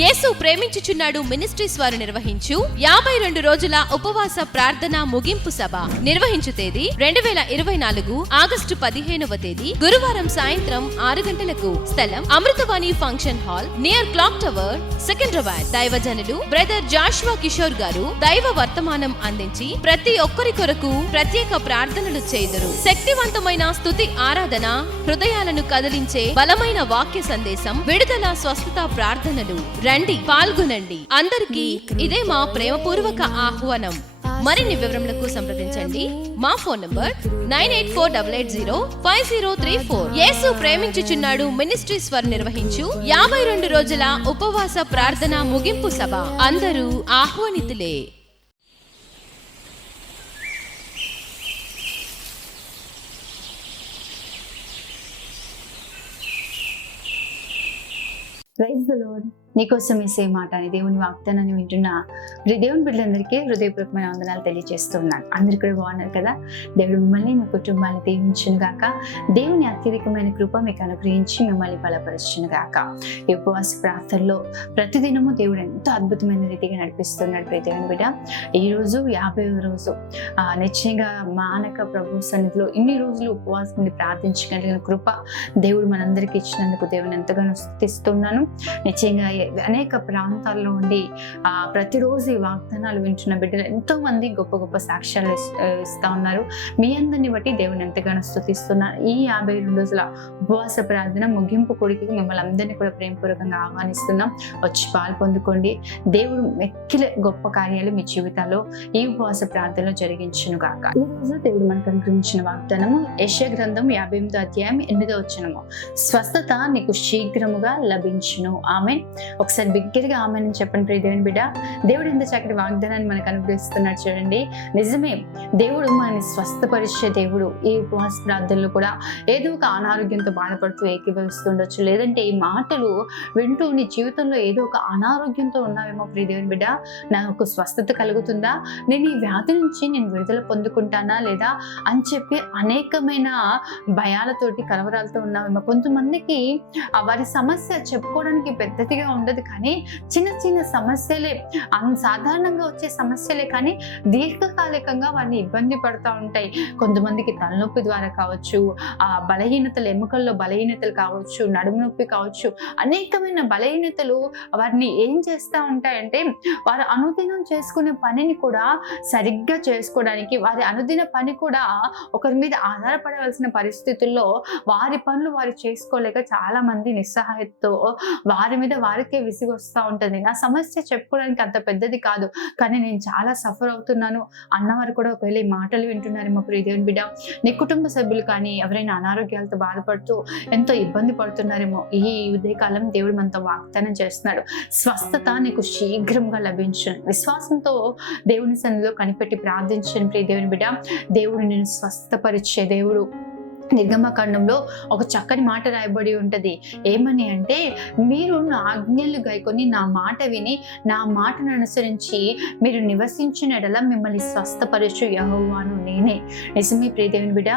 యేసు ప్రేమించుచున్నాడు ministries వారు నిర్వహించు 52 రోజుల ఉపవాస ప్రార్థన ముగింపు సభ నిర్వహించు తేదీ 2024 ఆగస్టు 15వ తేదీ గురువారం సాయంత్రం 6 గంటలకు. స్థలం Amruthavani function hall near clock tower, Secunderabad. దైవజనులు బ్రదర్ జాషువా కిషోర్ గారు దైవ వర్తమానం అందించి ప్రతి ఒక్కరి కొరకు ప్రత్యేక ప్రార్థనలు చేయుదురు. శక్తివంతమైన స్తుతి ఆరాధన, హృదయాలను కదిలించే బలమైన వాక్య సందేశం, విడుదల స్వస్థత ప్రార్థనలు. రండి, పాల్గొనండి. అందరికీ ఇదే మా ప్రేమపూర్వక ఆహ్వానం. మరిన్ని వివరములకు సంప్రదించండి. మా ఫోన్ నంబర్ 9848805034. యేసు ప్రేమించుచున్నాడు మినిస్ట్రీస్ వారు నిర్వహించు 52 రోజుల ఉపవాస ప్రార్థన ముగింపు సభ. అందరూ ఆహ్వానితులే. Praise the lord. నీకోసం వేసే మాట అని దేవుని వాగ్దానాన్ని వింటున్న దేవుని బిడ్డలందరికీ హృదయపూర్వకమైన వందనాలు తెలియజేస్తున్నాను. అందరు కూడా బాగున్నారు కదా? దేవుడు మిమ్మల్ని, మీ కుటుంబాన్ని దీవించును గాక. దేవుని అత్యధికమైన కృప మీకు అనుగ్రహించి మిమ్మల్ని బలపరచును గాక. ఈ ఉపవాస ప్రార్థనలో ప్రతిదినము దేవుడు ఎంతో అద్భుతమైన రీతిగా నడిపిస్తున్నాడు. ప్రతి దేవుని బిడ్డ ఈ రోజు 50వ రోజు. నిశ్చయంగా మానక ప్రభు సన్నిధిలో ఇన్ని రోజులు ఉపవాసం ఉండి ప్రార్థించగలిగిన కృప దేవుడు మనందరికీ ఇచ్చినందుకు దేవుని ఎంతగానో స్తుతిస్తున్నాను. నిశ్చయంగా అనేక ప్రాంతాల్లో ఉండి ప్రతిరోజు ఈ వాగ్దానాలు వింటున్న బిడ్డలు ఎంతో మంది గొప్ప గొప్ప సాక్ష్యాలు ఇస్తా ఉన్నారు. మీ అందరిని బట్టి దేవుని ఎంతగానో స్తుతిస్తున్నారు. ఈ 52 రోజుల ఉపవాస ప్రార్థన ముగింపు కొడుకు మిమ్మల్ని అందరినీ కూడా ప్రేమపూర్వకంగా ఆహ్వానిస్తున్నాం. వచ్చి పాలు పొందుకోండి. దేవుడు మెక్కిల గొప్ప కార్యాలు మీ జీవితాల్లో ఈ ఉపవాస ప్రార్థనలో జరిగించును గాక. ఈ రోజు దేవుడు మనకు అనుగ్రహించిన వాగ్దానము యెషయా గ్రంథం 58వ అధ్యాయం 8వ వచనము. స్వస్థత నీకు శీఘ్రముగా లభించును. ఆమేన్. ఒకసారి బిగ్గరగా ఆమెన్ చెప్పండి. ప్రియ దేవుని బిడ్డ, దేవుడు ఎంత చక్కటి వాగ్దానాన్ని మనకు అనుగ్రహిస్తున్నాడు చూడండి. నిజమే, దేవుడు మనని స్వస్థపరిచే దేవుడు. ఈ ఉపవాస ప్రార్థనలు కూడా ఏదో ఒక అనారోగ్యంతో బాధపడుతూ ఏకీభవిస్తుండొచ్చు, లేదంటే ఈ మాటలు వింటూ నీ జీవితంలో ఏదో ఒక అనారోగ్యంతో ఉన్నావేమో. ప్రియ దేవుని బిడ్డ, నాకు స్వస్థత కలుగుతుందా, నేను ఈ వ్యాధి నుంచి నేను విడుదల పొందుకుంటానా లేదా అని చెప్పి అనేకమైన భయాలతోటి కలవరాలతో ఉన్నావేమో. కొంతమందికి వారి సమస్య చెప్పుకోవడానికి పెద్దదిగా ఉండదు, కానీ చిన్న చిన్న సమస్యలే, సాధారణంగా వచ్చే సమస్యలే, కానీ దీర్ఘకాలికంగా వారిని ఇబ్బంది పడుతూ ఉంటాయి. కొంతమందికి తలనొప్పి ద్వారా కావచ్చు, బలహీనతలు, ఎముకల్లో బలహీనతలు కావచ్చు, నడుము నొప్పి కావచ్చు, అనేకమైన బలహీనతలు వారిని ఏం చేస్తూ ఉంటాయంటే వారు అనుదినం చేసుకునే పనిని కూడా సరిగ్గా చేసుకోవడానికి, వారి అనుదిన పని కూడా ఒకరి మీద ఆధారపడవలసిన పరిస్థితుల్లో వారి పనులు వారు చేసుకోలేక చాలా మంది నిస్సహాయతతో వారి మీద వారికే విసిగొస్తూ ఉంటుంది. నా సమస్య చెప్పుకోవడానికి అంత పెద్దది కాదు, కానీ నేను చాలా సఫర్ అవుతున్నాను అన్నవారు కూడా ఒకవేళ ఈ మాటలు వింటున్నారేమో. ప్రియ దేవుని బిడ్డ, నీ కుటుంబ సభ్యులు కానీ ఎవరైనా అనారోగ్యాలతో బాధపడుతూ ఎంతో ఇబ్బంది పడుతున్నారేమో. ఈ ఉదయకాలం దేవుడు మనతో వాగ్దానం చేస్తున్నాడు. స్వస్థత నీకు శీఘ్రంగా లభించును. విశ్వాసంతో దేవుని సన్నిధిలో కనిపెట్టి ప్రార్థించను. ప్రియ దేవుని బిడ్డ, దేవుడు నేను స్వస్థపరిచే దేవుడు. నిర్గమకాండంలో ఒక చక్కని మాట రాయబడి ఉంటది. ఏమని అంటే, మీరు నా ఆజ్ఞలు గైకొని నా మాట విని నా మాటను అనుసరించి మీరు నివసించిన ఎడల మిమ్మల్ని స్వస్థపరచు యెహోవాను నేనే. నిజమే ప్రియ దేవుని బిడ్డ,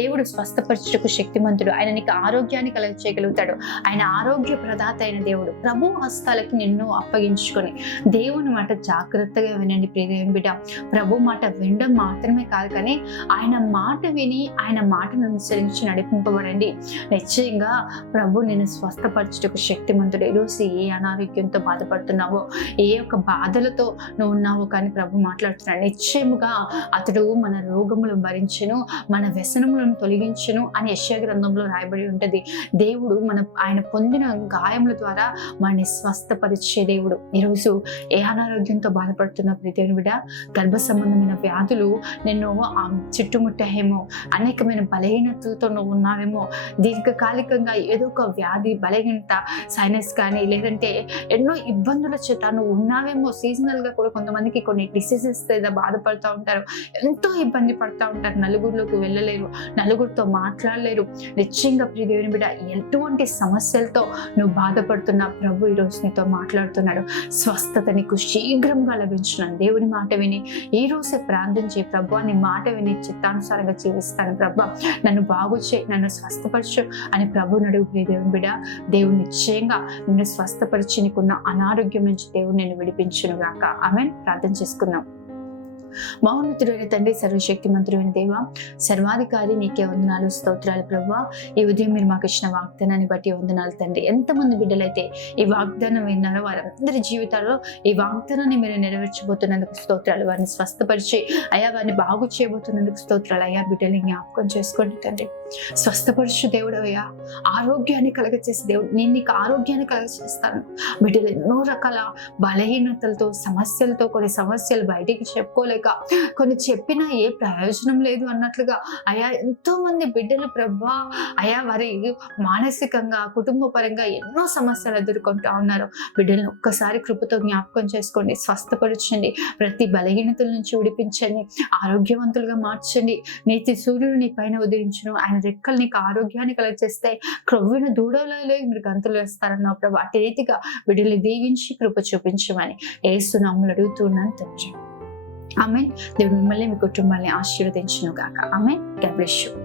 దేవుడు స్వస్థపరచుటకు శక్తిమంతుడు. ఆయన నీకు ఆరోగ్యాన్ని కలగచేయగలుగుతాడు. ఆయన ఆరోగ్య ప్రదాత అయిన దేవుడు. ప్రభు హస్తాలకి నిన్ను అప్పగించుకొని దేవుని మాట జాగ్రత్తగా వినండి ప్రియ దేవుని బిడ్డ. ప్రభు మాట వినడం మాత్రమే కాదు, కానీ ఆయన మాట విని ఆయన మాటను అనుసరించి నడిపింపబడండి. నిశ్చయంగా ప్రభు నేను స్వస్థపరచుటకు శక్తిమంతుడు. ఈరోజు ఏ అనారోగ్యంతో బాధపడుతున్నావో, ఏ యొక్క బాధలతో నువ్వు ఉన్నావో కానీ ప్రభు మాట్లాడుతున్నాడు. నిశ్చయముగా అతడు మన రోగములు భరించెను, మన వ్యసనములను తొలగించెను అని యెషయా గ్రంథంలో రాయబడి ఉంటది. దేవుడు ఆయన పొందిన గాయముల ద్వారా మనని స్వస్థపరిచే దేవుడు. ఈరోజు ఏ అనారోగ్యంతో బాధపడుతున్న ప్రతి బిడ్డ, గర్భ సంబంధమైన వ్యాధులు నిన్ను చుట్టుముట్టాయేమో, అనేకమైన బలహీనతలతో నువ్వు ఉన్నావేమో, దీర్ఘకాలికంగా ఏదో ఒక వ్యాధి బలహీనత, సైనస్ కానీ లేదంటే ఎన్నో ఇబ్బందుల చేత నువ్వు ఉన్నావేమో. సీజనల్గా కూడా కొంతమందికి కొన్ని డిసీజెస్ బాధపడుతూ ఉంటారు, ఎంతో ఇబ్బంది పడుతూ ఉంటారు, నలుగురిలోకి వెళ్ళలేరు, నలుగురితో మాట్లాడలేరు. నిశ్చయంగా ప్రియ దేవుని బిడ్డ, ఎటువంటి సమస్యలతో నువ్వు బాధపడుతున్నా ప్రభు ఈరోజు నీతో మాట్లాడుతున్నాడు. స్వస్థత నీకు శీఘ్రంగా లభించున్నాను. దేవుని మాట విని ఈ రోజే ప్రార్థించి, ప్రభు నీ మాట విని చిత్తానుసారంగా జీవిస్తాను ప్రభు, నన్ను బాగు చేయి, నన్ను స్వస్థపరచు అని ప్రభువుని అడుగు ప్రియ దేవుని బిడ్డ. దేవుడు నిశ్చయంగా నిన్ను స్వస్థపరిచి నీకున్న అనారోగ్యం నుంచి దేవుడు నేను విడిపించును గాక. ఆమేన్. ప్రార్థన చేసుకుందాం. మహోన్నతుడైన తండ్రి, సర్వశక్తి మంత్రుడైన దేవ, సర్వాధికారి నీకే వందనాలు, స్తోత్రాలు ప్రభువా. ఈ ఉదయం మీరు మాకు ఇచ్చిన వాగ్దానాన్ని బట్టి వందనాలు తండ్రి. ఎంతమంది బిడ్డలైతే ఈ వాగ్దానం విన్నారో వారందరి జీవితాల్లో ఈ వాగ్దానాన్ని మీరు నెరవేర్చబోతున్నందుకు స్తోత్రాలు. వారిని స్వస్థపరిచి అయా వారిని బాగు చేయబోతున్నందుకు స్తోత్రాలు. అయ్యా బిడ్డల్ని జ్ఞాపకం చేసుకోండి తండ్రి. స్వస్థపరచు దేవుడు అయ్యా, ఆరోగ్యాన్ని కలగచేసి దేవుడు, నేను నీకు ఆరోగ్యాన్ని కలగచేస్తాను. బిడ్డలు ఎన్నో రకాల బలహీనతలతో, సమస్యలతో, కొన్ని సమస్యలు బయటికి చెప్పుకోలేక, కొన్ని చెప్పినా ఏ ప్రయోజనం లేదు అన్నట్లుగా అయా ఎంతో మంది బిడ్డలు ప్రభా అయా వారి మానసికంగా, కుటుంబ పరంగా ఎన్నో సమస్యలు ఎదుర్కొంటూ ఉన్నారు. బిడ్డలను ఒక్కసారి కృపతో జ్ఞాపకం చేసుకోండి, స్వస్థపరచండి, ప్రతి బలహీనతల నుంచి విడిపించండి, ఆరోగ్యవంతులుగా మార్చండి. నీతి సూర్యుడు నీ పైన ఉదయించును, ఆయన రెక్కలు నీకు ఆరోగ్యాన్ని కలగచేస్తాయి, క్రొవ్విన దూడలలో మీరు గంతులు వేస్తారన్న ప్రభు. అటు రీతిగా బిడ్డలు దీవించి కృప చూపించమని యేసు నామములో అడుగుతున్నాను తండ్రి. ఆమేన్. దేవుడు మిమ్మల్ని, మీ కుటుంబాన్ని ఆశీర్వదించును గాక. ఆమేన్. God bless you.